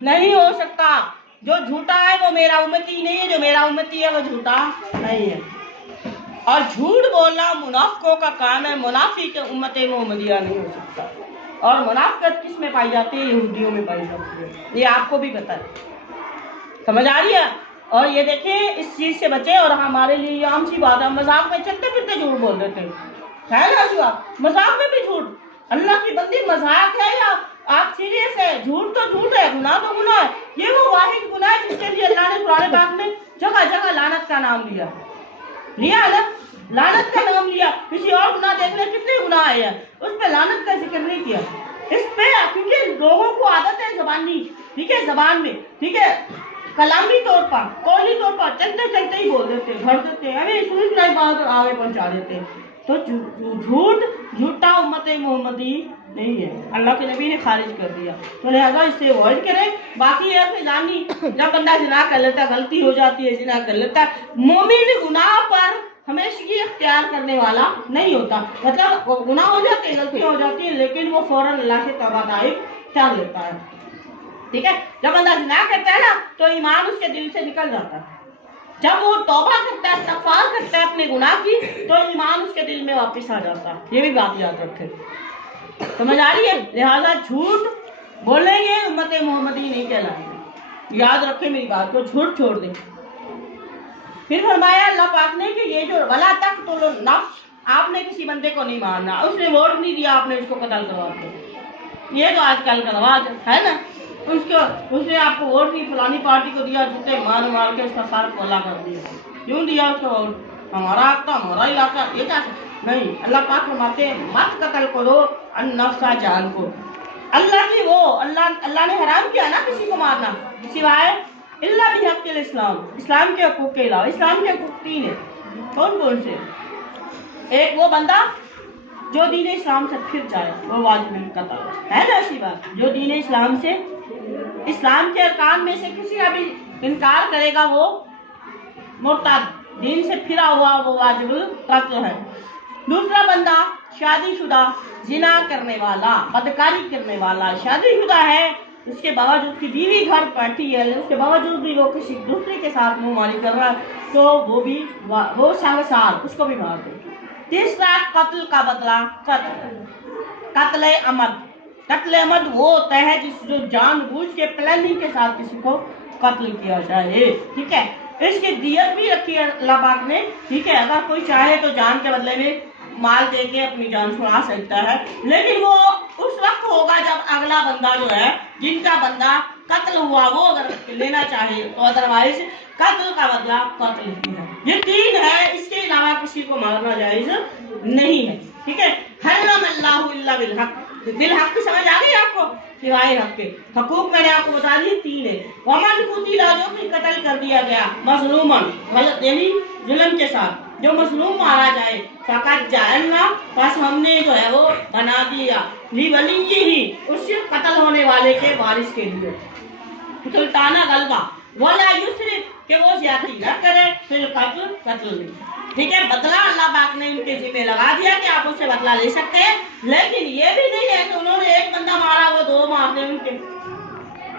نہیں ہو سکتا. جو جھوٹا ہے وہ میرا امتی نہیں ہے, جو میرا امتی ہے وہ جھوٹا نہیں ہے. اور جھوٹ بولنا منافقوں کا کام ہے. منافق امت محمدیہ نہیں ہو سکتا. اور منافقت کس میں پائی جاتی ہے؟ یہودیوں میں پائی جاتی ہے. یہ آپ کو بھی پتہ ہے, سمجھ آ رہی ہے. اور یہ دیکھیں اس چیز سے بچے. اور ہمارے لیے یہ عام سی بات ہے, مذاق میں چلتے پھرتے جھوٹ بول دیتے ہیں, ہے نا ایسی بات؟ مذاق میں بھی جھوٹ. اللہ کی بندی مذاق ہے یا آپ سیریس ہے؟ جھوٹ تو جھوٹ ہے, گناہ تو گناہ ہے. یہ وہ واحد گناہ ہے جس کے لیے اللہ نے قرآن پاک میں جگہ جگہ لعنت کا نام لیا نا, لعنت کا نام لیا. کسی اور گناہ دیکھ لیں کتنے گناہ آئے ہیں, اس پہ لعنت کا ذکر نہیں کیا. اس پہ کیونکہ لوگوں کو عادت ہے زبانی, ٹھیک ہے, زبان میں, ٹھیک ہے, کلامی طور پر, قولی طور پر چلتے چلتے ہی بول دیتے, گھڑ دیتے, ہمیں سوچنا بات آگے پہنچا دیتے. تو جھوٹ جھوٹا امت محمدی نہیں ہے, اللہ کے نبی نے خارج کر دیا. تو لہذا اس سے اوائڈ کریں. باقی ہے فضانی, جب بندہ زنا کر لیتا ہے, غلطی ہو جاتی ہے, زنا کر لیتا ہے, مومن گناہ پر ہمیشگی اختیار کرنے والا نہیں ہوتا. مطلب گناہ ہو جاتے ہیں, غلطی ہو جاتی ہے, لیکن وہ فوراً اللہ سے توبہ طائب کر لیتا ہے. ٹھیک ہے, جب بندہ زنا کرتا ہے نا تو ایمان اس کے دل سے نکل جاتا ہے. جب وہ توبہ کرتا ہے, استغفار کرتا ہے اپنے گناہ کی, تو ایمان اس کے دل میں واپس آ جاتا ہے. یہ بھی بات یاد رکھیں, سمجھ آ رہی ہے. لہٰذا جھوٹ بولیں گے امت محمدی نہیں کہلائیں گے. یاد رکھیں میری بات کو, جھوٹ چھوڑ دیں. پھر فرمایا اللہ پاک نے کہ یہ جو ولا تقتلوا النفس, آپ نے کسی بندے کو نہیں مارنا, اس نے ووٹ نہیں دیا, آپ نے اس کو قتل کروا دیا. یہ تو آج کل کا رواج ہے نا. اس نے آپ کو ووٹ نہیں, فلانی پارٹی کو دیا, جوتے مار مار کے اس کا سر کھولا کر دیا. کیوں دیا اس کو ووٹ؟ ہمارا حق تھا, ہمارا علاقہ. یہ کیا نہیں, اللہ پاک فرماتے ہیں مت قتل کرو النفس, جان کو. اللہ کی وہ اللہ نے حرام کیا نا کسی کو مارنا, سوائے اللہ بحق الاسلام, اسلام کے حقوق کے علاوہ. اسلام کے حقوق 3 ہیں. کون کون سے؟ ایک وہ بندہ جو دین اسلام سے پھر جائے, وہ واجب القتل ہے نا. ایسی بات, جو دین اسلام سے, اسلام کے ارکان میں سے کسی کا بھی انکار کرے گا وہ مرتد, دین سے پھرا ہوا, وہ واجب القتل ہے. دوسرا بندہ شادی شدہ, زنا کرنے والا, بدکاری کرنے والا, شادی شدہ ہے, اس کے باوجود اس کی بیوی گھر بیٹھی ہے, اس کے باوجود بھی وہ کسی دوسرے کے ساتھ منہ ماری کر رہا ہے, تو وہ سنگسار, اس کو بھی مار دے. تیسرا قتل کا بدلہ قتل عمد. قتل عمد وہ ہوتا ہے جو جان بوجھ کے پلاننگ کے ساتھ کسی کو قتل کیا جائے. ٹھیک ہے, اس کی دیت بھی رکھی ہے اللہ پاک نے. ٹھیک ہے, اگر کوئی چاہے تو جان کے بدلے میں مال دے کے اپنی جان چھڑا سکتا ہے, لیکن وہ اس وقت ہوگا جب اگلا بندہ جو ہے, جن کا بندہ قتل ہوا, وہ اگر لینا چاہے تو. ادروائز قتل کا بدلہ قتل ہی ہے. یہ 3 ہے, اس کے علاوہ کسی کو مارنا جائز نہیں ہے. ٹھیک ہے, حرم اللہ الا بالحق, بالحق سمجھ آ گئی آپ کو, سوائے حق کے. حقوق میں نے آپ کو بتا دیے 3 ہے. ومن قتل, جو کہ قتل کر دیا گیا, مظلومن, غلط یعنی ظلم کے ساتھ, جو مظلوم مارا جائے, فقط جعلنا, بس ہم نے جو ہے وہ بنا دیا, لی ولی ہی, اس قتل ہونے والے کے وارث کے لیے, سلطانہ غلبہ, ولا یسرف, کہ وہ زیادتی نہ کرے, پھر قتل میں. ٹھیک ہے, بدلہ اللہ پاک نے ان کے ذمہ لگا دیا کہ آپ اس سے بدلہ لے سکتے ہیں, لیکن یہ بھی نہیں ہے کہ انہوں نے ایک بندہ مارا وہ 2 مار دیں ان کے.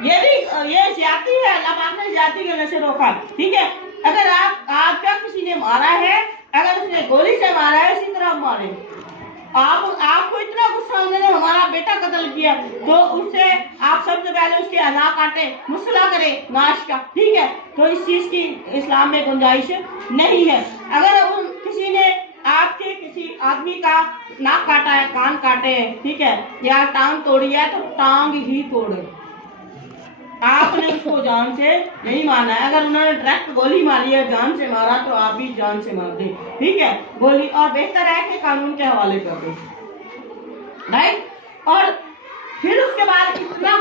یہ زیادتی ہے, اللہ پاک نے زیادتی کرنے سے روکا. ٹھیک ہے, اگر آپ کا کسی نے مارا ہے, اگر اس نے گولی سے مارا ہے, اسی طرح مارے. آپ کو اتنا غصہ, انہوں نے ہمارا بیٹا قتل کیا, تو اس سے آپ سب سے پہلے اس کے اعضاء کاٹے, مسئلہ کرے ناش کا. ٹھیک ہے, تو اس چیز کی اسلام میں گنجائش نہیں ہے. اگر کسی نے آپ کے کسی آدمی کا ناک کاٹا ہے, کان کاٹے ہیں, ٹھیک ہے, یا ٹانگ توڑی ہے, تو ٹانگ ہی توڑے, آپ نے اس کو جان سے نہیں مارنا ہے. اگر انہوں نے ڈائریکٹ گولی ماری ہے, جان سے مارا, تو آپ بھی جان سے مار دیں. ٹھیک ہے, گولی, اور بہتر ہے کہ قانون کے حوالے کر دیں. رائٹ. اور پھر اس کے بعد اتنا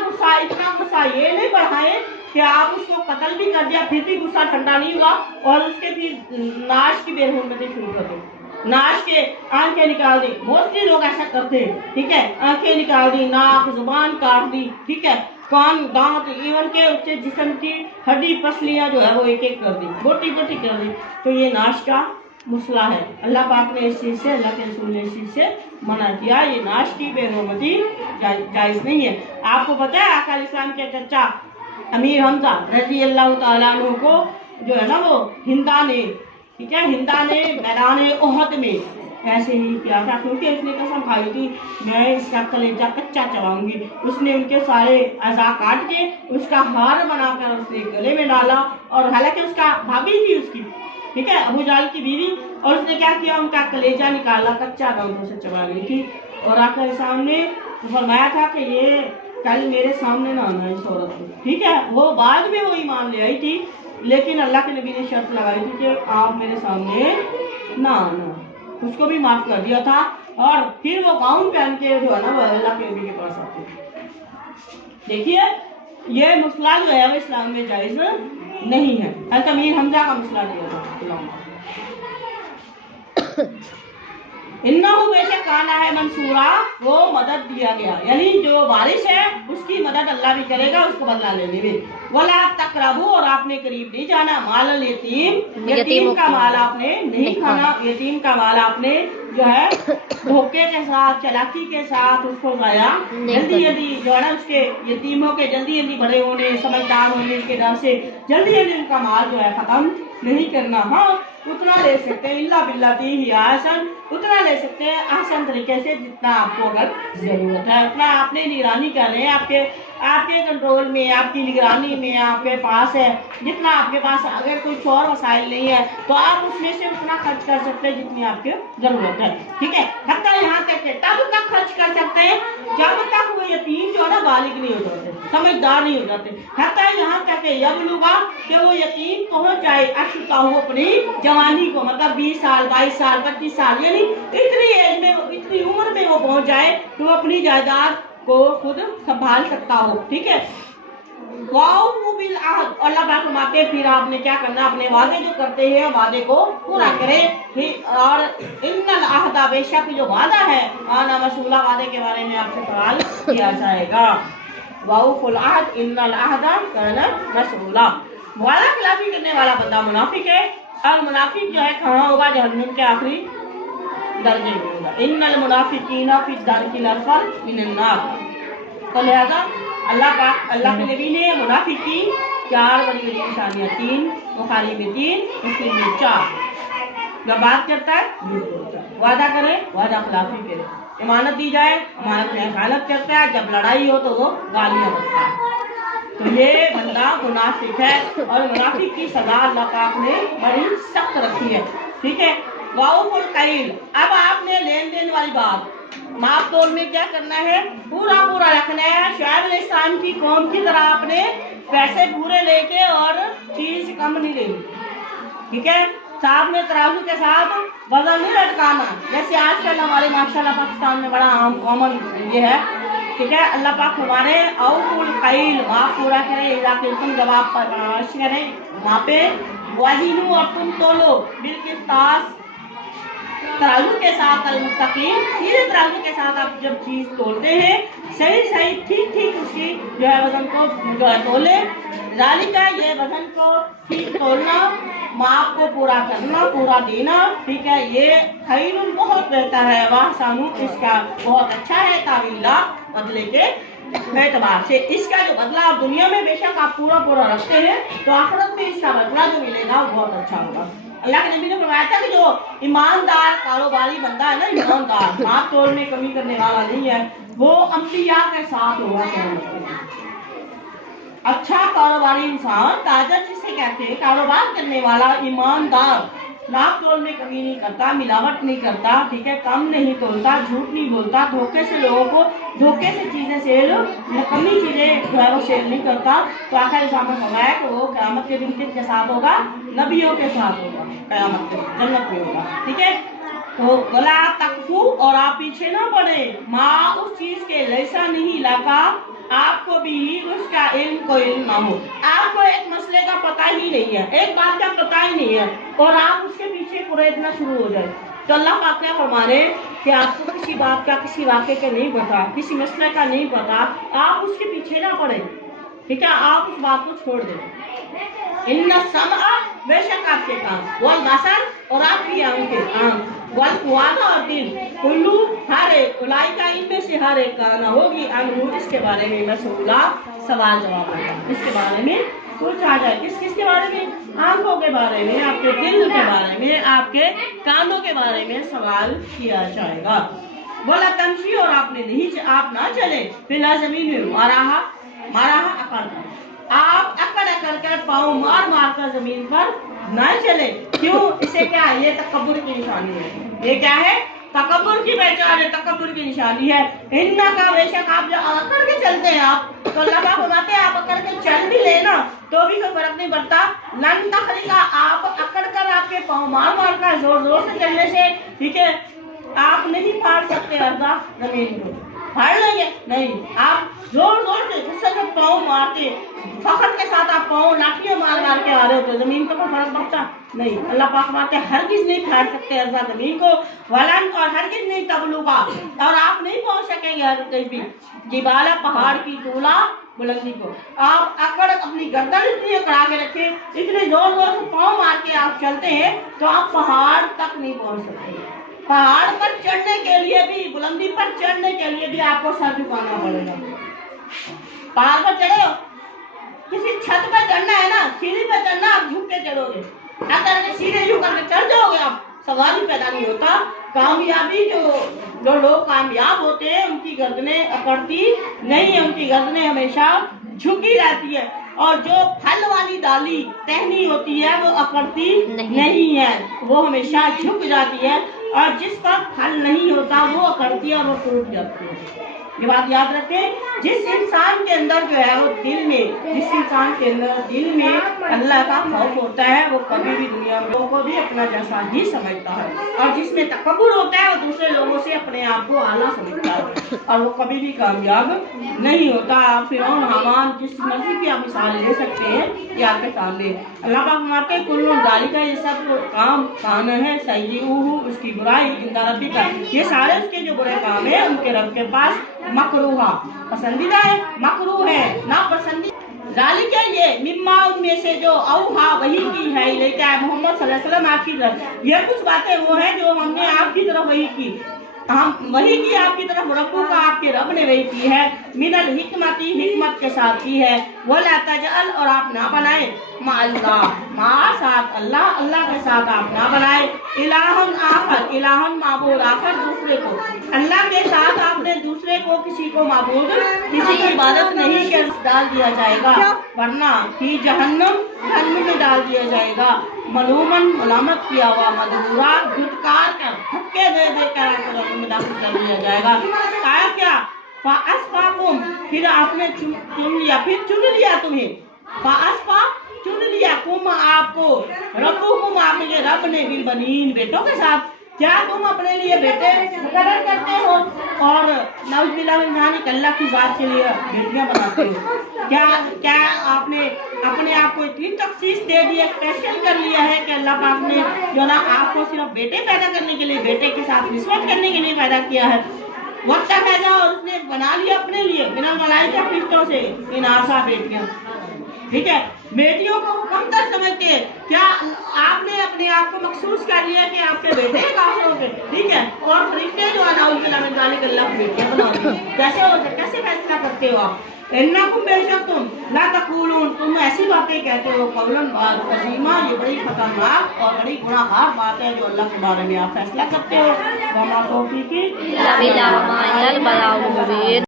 غصہ یہ نہیں بڑھائیں کہ آپ اس کو قتل بھی کر دیا, پھر بھی غصہ ٹھنڈا نہیں ہوا, اور اس کے پھر ناش کی بے حرمتی شروع کر دیں, ناش کے آنکھیں نکال دی. موسٹلی لوگ ایسا کرتے ہیں. ٹھیک ہے, آنکھیں نکال دی, ناک زبان کاٹ دی. ٹھیک ہے, کان, دانت, ایون کے اس کے جسم کی ہڈی پسلیاں جو ہے وہ ایک ایک کر دی, بوٹی بوٹی کر دی. تو یہ ناش کا مسئلہ ہے. اللہ پاک نے اس چیز سے, اللہ کے رسول نے اس چیز سے منع کیا. یہ ناش کی بے حرمتی جائز نہیں ہے. آپ کو پتہ ہے آقا علیہ السلام کے چچا अमीर हमजा रजी अल्लाह ताला अन्हु को जो है ना वो हिंदा ने, ठीक है, हिंदा ने मैदान ओहद में ऐसे ही किया था, क्योंकि उसने कसम खाई थी मैं इसका कलेजा कच्चा चबाऊंगी। उसने उनके सारे अज़ा काट के उसका हार बनाकर उसने गले में डाला, और हालांकि उसका भाभी थी उसकी, ठीक है, अबू जाल की बीवी, और उसने क्या किया, उनका कलेजा निकाला, कच्चा दांतों से चबा ली थी, और आकर सामने फरमाया था कि ये कल मेरे सामने ना आना इस औरत को, ठीक है। वो बाद में वो ईमान ले आई थी, लेकिन अल्लाह के नबी ने शर्त लगाई थी कि आप मेरे सामने ना आना। उसको भी माफ कर दिया था, और फिर वो गाउन पहन के जो है ना वो अल्लाह के नबी के पास आते। देखिए ये मसला जो है वो इस्लाम में जायज नहीं है। हज़रत अमीर हमजा का मसला दिया था इन्नहु बेशक काना है मंसूरा, वो मदद दिया गया, यानी जो वारिस है उसकी मदद अल्लाह भी करेगा उसको बदला लेने में। वला तकरबू, और आपने करीब नहीं जाना, माल यतीम, यतीम का माल आपने नहीं खाना, यतीम का माल आपने जो है धोखे के साथ, चालाकी के साथ उसको लाया, जल्दी जल्दी जो है ना उसके यतीमों के जल्दी जल्दी बड़े होने, समझदार होने के डर से जल्दी जल्दी उनका माल जो है खत्म नहीं करना। हाँ उतना ले सकते हैं, इल्ला बिल्लाती ही आसन, उतना ले सकते हैं आसान तरीके से जितना आपको अगर जरूरत है, उतना आपने निगरानी कर रहे हैं, आपके कंट्रोल में, आपकी निगरानी में आपके पास है, जितना आपके पास, अगर कोई और वसाइल नहीं है तो आप उसमें से उतना खर्च कर सकते हैं जितनी आपकी जरूरत है, ठीक है। हत्ता यहाँ तक तब तक खर्च कर सकते हैं जब तक वो यतीम जो है ना बालिग नहीं हो जाते, समझदार नहीं हो जाते। हत्ता यहाँ तक यबलुगा कि वो यतीम पहुंच जाए अशुद्धाहु, अपनी जवानी को, मतलब 20 साल 22 साल 25 साल, यानी इतनी एज में, इतनी उम्र में वो पहुंच जाए तो वो अपनी जायदाद को खुद संभाल सकता हो, ठीक है। अल्लाह पाक फरमाते हैं फिर आपने क्या करना, अपने वादे जो करते हैं वादे को पूरा करें। और इन्नल अहदा, बेशक जो वादा है, आना मसूला, वादे के बारे में आपसे सवाल किया जाएगा। वाउफुल अहद इन्नल अहदा काना मसूला, वादा खिलाफी करने वाला बंदा मुनाफिक है, और मुनाफिक जो है कहाँ होगा, जहन्नम के आखिरी दर्जे में होगा। इन्नल मुनाफिकीना फी दरकिल असफल मिनन नार। तो लिहाजा अल्लाह के नबी ने मुनाफिक की 4 बड़ी बड़ी निशानियां, 3 बुखारी में 3, मुस्लिम में 4। जब बात करता है वादा करे, वादा खिलाफी करे, इमानत दी जाए, इमानत में खयानत करता है, जब लड़ाई हो तो वो गालियां बकता है। तो ये बंदा मुनाफिक है, और मुनाफिक की सजा अल्लाह पाक ने बड़ी सख्त रखी है, ठीक है। वाउफुल कैल, अब आपने लेन देन वाली बात, माप तोल में क्या करना है, पूरा पूरा रखना है। शुएब अलैहिस्सलाम की कौम की तरह आपने पैसे पूरे लेके और चीज कम नहीं लेनी, ठीक है। साथ में तराजू के साथ वजन नहीं लटकाना, जैसे आजकल हमारे माशाल्लाह पाकिस्तान में बड़ा आम कॉमन ये है, ठीक है। अल्लाह पाक हमारे औफुल कैल, माप पूरा करें, इजाके तुम जब आप परवरिश करें वहाँ पे वज़ीनु, और तुम तोलो बिलकिस्तास, तराजू के साथ, अल मुस्तकीम, सीधे तराजू के साथ आप जब चीज तोलते हैं सही सही ठीक ठीक उसकी जो है वजन को जो है तोले। जालिका, ये वजन को ठीक तोलना, माप को पूरा करना, पूरा देना, ठीक है, ये खैरुन बहुत बेहतर है, वाह सानू, इसका बहुत अच्छा है, तावीला बदले के एतबार से। इसका जो बदला आप दुनिया में बेशक आप पूरा पूरा रखते हैं तो आखिरत में इसका बदला जो मिलेगा वो बहुत अच्छा होगा। अल्लाह के नबी ने फरमाया था कि जो ईमानदार कारोबारी बंदा है ना, ईमानदार, माप तोल में कमी करने वाला नहीं है, वो अंबिया के साथ होगा। अच्छा कारोबारी इंसान, ताजर जिसे कहते हैं, कारोबार करने वाला ईमानदार, नाप तोल में कमी नहीं करता, मिलावट नहीं करता, ठीक है, कम नहीं तोलता, झूठ नहीं बोलता, धोखे से लोगों को, धोखे से चीजें सेल, नकली चीजें जो है वो सेल नहीं करता, तो आखिर सामने फरमाया कि वो क़यामत के दिन किसके साथ होगा, नबियों के साथ होगा, क़यामत के दिन जन्नत में होगा, ठीक है। तो गला तकफू, और आप पीछे ना पड़े, माँ उस चीज के लैसा नहीं लगा, आपको भी उसका इल्म कोई इल्म ना हो, आपको एक मसले का पता ही नहीं है, एक बात का पता ही नहीं है, और आप उसके पीछे कुरेदना शुरू हो जाए, तो अल्लाह पाक क्या फरमाने कि आपको किसी बात का, किसी वाक़े का नहीं पता, किसी मसले का नहीं पता, आप उसके पीछे ना पड़े, ठीक है, आप उस बात को छोड़ दें। इन्ना समा, बेशक आपके कान, वल बसर, और आपकी आंखें, वल और दिल कुल्लू हर एक उलाइका इनमें से हर एक काना होगी अनहु इसके बारे में मसूला सवाल जवाब होगा। इसके बारे में पूछा जाए। किसके बारे में? आंखों के बारे में, आपके दिल के बारे में, आपके कानों के बारे में सवाल किया जाएगा। बोला तमशी और आपने नहीं आप ना चले फिर जमीन में मारा अकड़ कर। आप अकड़ कर पाँव मार कर जमीन पर ना चले। क्यों? इसे क्या है? ये तकब्बुर की निशानी है। ये क्या है? तकब्बुर की पहचान है, तकब्बुर की निशानी है। इन्ना का बेशक आप जो अकड़ के चलते हैं आप तो अल्लाह पाक फरमाते हैं आप अकड़ के चल भी लेना तो भी कोई फर्क नहीं पड़ता। लन तखरीका आप अकड़ कर आपके पाँव मार कर जोर से चलने से, ठीक है, आप नहीं फाड़ सकते अर्दा जमीन को। फाड़ लेंगे नहीं, आप जोर से गुस्से से पाँव मारते फखर के साथ आप पाँव लाठियां मार के आ रहे हो तो जमीन को कोई फर्क पड़ता नहीं। अल्लाह पाक मारते हरगिज नहीं फाड़ सकते अर्दा जमीन को। वलन और हरगिज नहीं तबलुगा और आप नहीं पहुंच सकेंगे हर कहीं भी जिबाला पहाड़ की तूला बुलंदी को। आप अकड़ अपनी गर्दन इतनी अकड़ा के रखे, इतने जोर से पाँव मार के आप चलते हैं तो आप पहाड़ तक नहीं पहुंच सकते। पहाड़ पर चढ़ने के लिए भी, बुलंदी पर चढ़ने के लिए भी आपको सर झुकाना पड़ेगा। पहाड़ पर चढ़े हो, किसी छत पर चढ़ना है ना, सीढ़ी पर चढ़ना, आप झुक के चढ़ोगे। अगर सीधे झुक करके चढ़ जाओगे आप, सवाल पैदा नहीं होता। कामयाबी जो लोग कामयाब होते हैं उनकी गर्दनें अकड़ती नहीं है, उनकी गर्दनें हमेशा झुकी रहती है। और जो फल वाली डाली टहनी होती है वो अकड़ती नहीं है, वो हमेशा झुक जाती है। और जिस पर फल नहीं होता वो अकड़ती है और वो टूट जाती है। ये बात याद रखें। जिस इंसान के अंदर जो है वो दिल में, जिस इंसान के अंदर दिल में अल्लाह का खौफ होता है वो कभी भी दुनिया में लोगों को भी अपना जैसा ही समझता है। और जिसमें तकब्बुर होता है वो दूसरे लोगों से अपने आप को आला समझता है और वो कभी भी कामयाब नहीं होता। फिरौन हामान जिस मर्जी की आप मिसाल ले सकते हैं ये आपके सामने। अल्लाह पाक फरमाते कुल्लु ज़ालिका ये सब काम कान है सय्यिउहु उसकी बुराई इंदा रब्बिका ये सारे उसके जो बुरे काम है उनके रब के पास मकरूहा पसंदीदा है, मकरूह है ना पसंदीदा। ज़ालिका ये मिम्मा उनमें से जो औहा वही की है लेता है मोहम्मद सल्लल्लाहु अलैहि वसल्लम आपकी तरफ। ये कुछ बातें वो है जो हमने आपकी तरफ वही की, हम वही की आपकी तरफ रब्बू का आपके रब ने वही की है। मिनल हिकमती हिकमत के साथ की है। वो ला तजअल और आप ना बनाए मा अल्लाह मा साथ अल्लाह अल्लाह के साथ आप ना बनाए इलाहन आखर इलाहन माबूद आखर दूसरे को अल्लाह के साथ आपने दूसरे को किसी को माबूद किसी की इबादत नहीं कर डाल दिया जाएगा वरना ही जहन्नम में डाल दिया जाएगा। मलूमन मलामत किया हुआ मदबूरा धुतकार कर धक्के दे कर में दाखिल कर दिया जाएगा। आया क्या फाअस्फाकुम फिर आपने चुन लिया, फिर चुन लिया तुम्हें। फाअस्फा चुन लिया कुम आपको रब्बुकुम आपके रब ने बिल बनीन बेटों के साथ। क्या तुम अपने लिए बेटे मुकर्रर करते हो और नाउज़ुबिल्लाह मिन ज़ालिक अल्लाह की जात के लिए बेटियां बनाते हो? क्या आपने अपने आप को इतनी तखसीस दे दी है, स्पेशल कर लिया है कि अल्लाह पाक ने जो ना आपको सिर्फ बेटे पैदा करने के लिए, बेटे के साथ निस्बत करने के लिए पैदा किया है। वक्त पैदा और उसने बना लिया अपने लिए मिनल मलाइका फरिश्तों से इन आशा बेटियां, ठीक है। बेटियों को कमतर समझते हैं। क्या आपने अपने आप को मखसूस कर लिया कि आपके बेटे काफिरों के, ठीक है, और फरिश्ते जो नाउज़ुबिल्लाह मिन ज़ालिक अल्लाह की बेटियां बना दी। कैसे फैसला करते हो आप? इन्नकुम बेशक तुम ला तक़ूलून तुम ऐसी बातें कहते हो कौलन बात अज़ीमा ये बड़ी खतरनाक और बड़ी गुनाहगार बात है जो अल्लाह के बारे में आप फैसला करते हो। वमा तौफीकी इल्ला बिल्लाह।